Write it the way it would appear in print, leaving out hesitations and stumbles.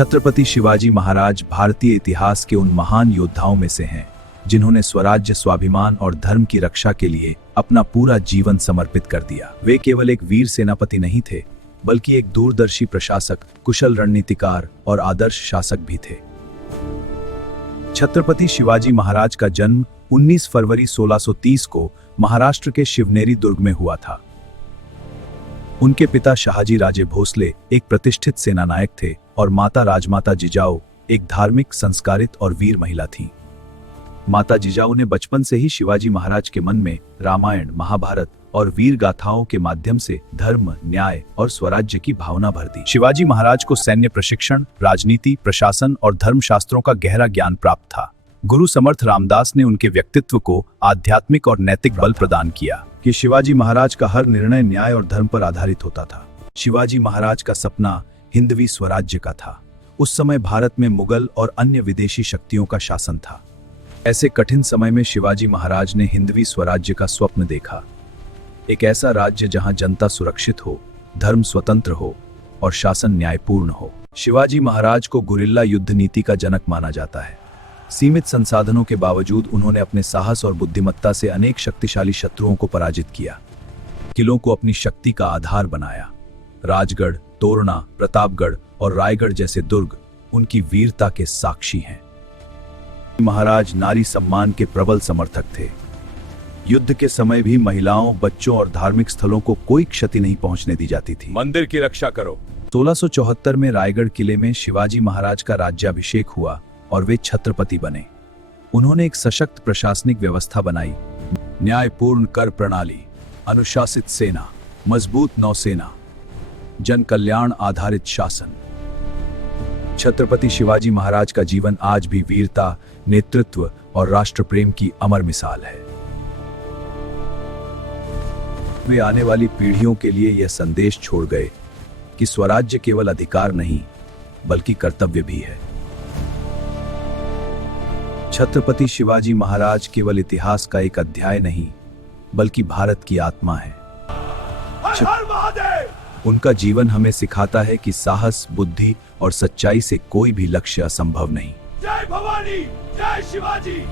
छत्रपति शिवाजी महाराज भारतीय इतिहास के उन महान योद्धाओं में से हैं जिन्होंने स्वराज्य, स्वाभिमान और धर्म की रक्षा के लिए अपना पूरा जीवन समर्पित कर दिया। वे केवल एक वीर सेनापति नहीं थे, बल्कि एक दूरदर्शी प्रशासक, कुशल रणनीतिकार और आदर्श शासक भी थे। छत्रपति शिवाजी महाराज का जन्म 19 फरवरी 1630 को महाराष्ट्र के शिवनेरी दुर्ग में हुआ था। उनके पिता शहाजी राजे भोसले एक प्रतिष्ठित सेनानायक थे और माता राजमाता जिजाऊ एक धार्मिक, संस्कारित और वीर महिला थीं। माता जिजाऊ ने बचपन से ही शिवाजी महाराज के मन में रामायण, महाभारत और वीर गाथाओं के माध्यम से धर्म, न्याय और स्वराज्य की भावना भर दी। शिवाजी महाराज को सैन्य प्रशिक्षण, राजनीति, प्रशासन और धर्मशास्त्रों का गहरा ज्ञान प्राप्त था। गुरु समर्थ रामदास ने उनके व्यक्तित्व को आध्यात्मिक और नैतिक बल प्रदान किया कि शिवाजी महाराज का हर निर्णय न्याय और धर्म पर आधारित होता था। शिवाजी महाराज का सपना हिंदवी स्वराज्य का था। उस समय भारत में मुगल और अन्य विदेशी शक्तियों का शासन था। ऐसे कठिन समय में शिवाजी महाराज ने हिंदवी स्वराज्य का स्वप्न देखा, एक ऐसा राज्य जहां जनता सुरक्षित हो, धर्म स्वतंत्र हो और शासन न्यायपूर्ण हो। शिवाजी महाराज को गुरिल्ला युद्ध नीति का जनक माना जाता है। सीमित संसाधनों के बावजूद उन्होंने अपने साहस और बुद्धिमत्ता से अनेक शक्तिशाली शत्रुओं को पराजित किया, किलों को अपनी शक्ति का आधार बनाया। राजगढ़, तोरणा, प्रतापगढ़ और रायगढ़ जैसे दुर्ग उनकी वीरता के साक्षी हैं। महाराज नारी सम्मान के प्रबल समर्थक थे। युद्ध के समय भी महिलाओं, बच्चों और धार्मिक स्थलों को कोई क्षति नहीं पहुंचने दी जाती थी। मंदिर की रक्षा करो। 1674 में रायगढ़ किले में शिवाजी महाराज का राज्याभिषेक हुआ और वे छत्रपति बने। उन्होंने एक सशक्त प्रशासनिक व्यवस्था बनाई, न्यायपूर्ण कर प्रणाली, अनुशासित सेना, मजबूत नौसेना, जन कल्याण आधारित शासन। छत्रपति शिवाजी महाराज का जीवन आज भी वीरता, नेतृत्व और राष्ट्र प्रेम की अमर मिसाल है। वे आने वाली पीढ़ियों के लिए यह संदेश छोड़ गए कि स्वराज्य केवल अधिकार नहीं, बल्कि कर्तव्य भी है। छत्रपति शिवाजी महाराज केवल इतिहास का एक अध्याय नहीं, बल्कि भारत की आत्मा है। उनका जीवन हमें सिखाता है कि साहस, बुद्धि और सच्चाई से कोई भी लक्ष्य असंभव नहीं। जय भवानी, जय शिवाजी।